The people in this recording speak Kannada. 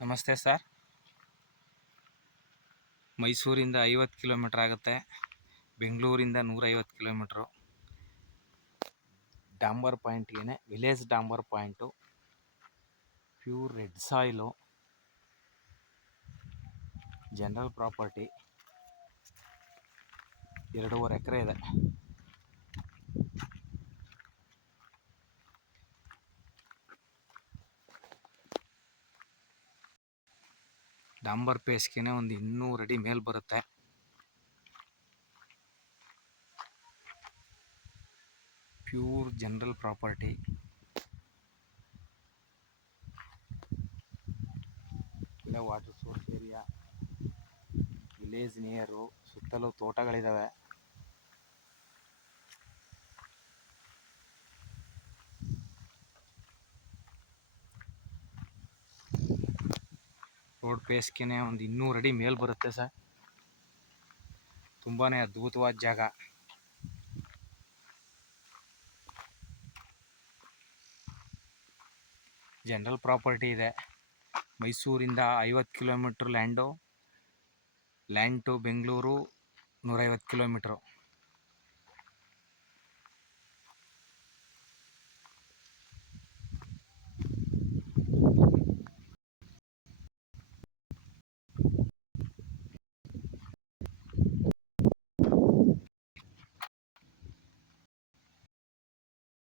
ನಮಸ್ತೆ ಸರ್. ಮೈಸೂರಿಂದ 50 ಕಿಲೋಮೀಟ್ರ್ ಆಗುತ್ತೆ, ಬೆಂಗಳೂರಿಂದ 150 ಕಿಲೋಮೀಟ್ರು. ಡಾಂಬರ್ ಪಾಯಿಂಟ್ಗೆ ವಿಲೇಜ್ ಡಾಂಬರ್ point, pure red soil, general property, 2.5 ಎಕರೆ ಇದೆ. ಡಾಂಬರ್ ಪೇಸ್ಗೆ ಒಂದು 200 ಅಡಿ ಮೇಲೆ ಬರುತ್ತೆ. Pure general property. ಇಲ್ಲ water source area, village near, ಸುತ್ತಲೂ ತೋಟಗಳಿದ್ದಾವೆ. ರೋಡ್ ಪೇಸ್ಗೆ ಒಂದು 200 ಅಡಿ ಮೇಲೆ ಬರುತ್ತೆ ಸರ್. ತುಂಬಾ ಅದ್ಭುತವಾದ ಜಾಗ. ಜನರಲ್ ಪ್ರಾಪರ್ಟಿ ಇದೆ. ಮೈಸೂರಿಂದ 50 kilometre land to Bengaluru 150 kilometre.